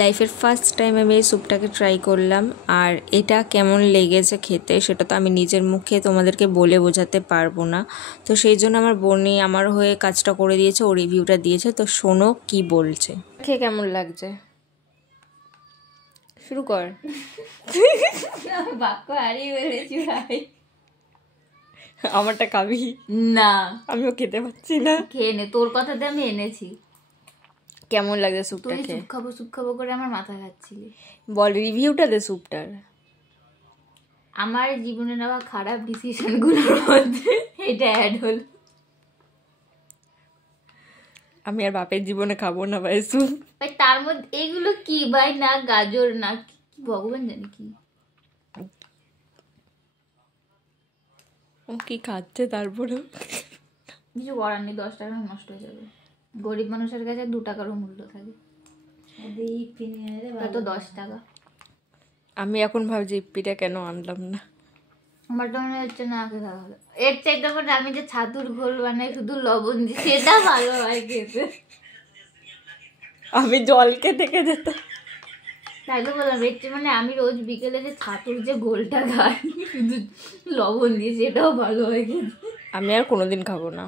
লাইফের first time আমি এই স্যুপটাকে ট্রাই করলাম, আর এটা কেমন লেগেছে খেতে সেটা তো আমি নিজের মুখে তোমাদেরকে বলে বোঝাতে পারবো না। তো সেই জন্য আমার বোনই আমার হয়ে কাজটা করে দিয়েছে, ও রিভিউটা দিয়েছে, তো শোনো কি বলছে। খেয়ে কেমন লাগছে শুরু কর। বাক্য হারিয়ে ফেলেছি ভাই। আমারটা খাবি না, আমিও খেতে পাচ্ছি না। খেয়ে নে, তোর কথাতে আমি এনেছি। কেমন লাগছে স্যুপটা তুই খেয়ে? স্যুপ খাবো করে আমার মাথা খাচ্ছিলি। বল রিভিউটা দে স্যুপটার। আমার জীবনে নেওয়া খারাপ ডিসিশন গুলোর মধ্যে এটা অ্যাড হল। আমি আর বাপের জীবনে খাবো না ভাই স্যুপ। ভাই তার মধ্যে এগুলো কি ভাই, না গাজর না কি, ভগবান জানি কি। ও কি খাচ্ছে তারপরে? কিছু করার নেই, 10 টাকা নষ্ট হয়ে যাবে। গরিব মানুষের কাছে 2 টাকারও মূল্য থাকে, তো 10 টাকা। আমি এখন ভাবছি ইপ্পিটা কেন আনলাম না। আমার তো মনে হচ্ছে না খেতে ভালো। এর চাইতে করে আমি যে ছাতুর ঘোল বানাই শুধু লবণ দিই, সেটা ভালো হয় খেতে। আমি জলকে থেকে যেতাম। তাই তো বললাম, এর চেয়ে মানে আমি রোজ বিকেলে যে ছাতুর যে ঘোলটা খাই শুধু লবণ দিয়ে, সেটাও ভালো হয় খেতে। আমি আর কোনোদিন খাবো না।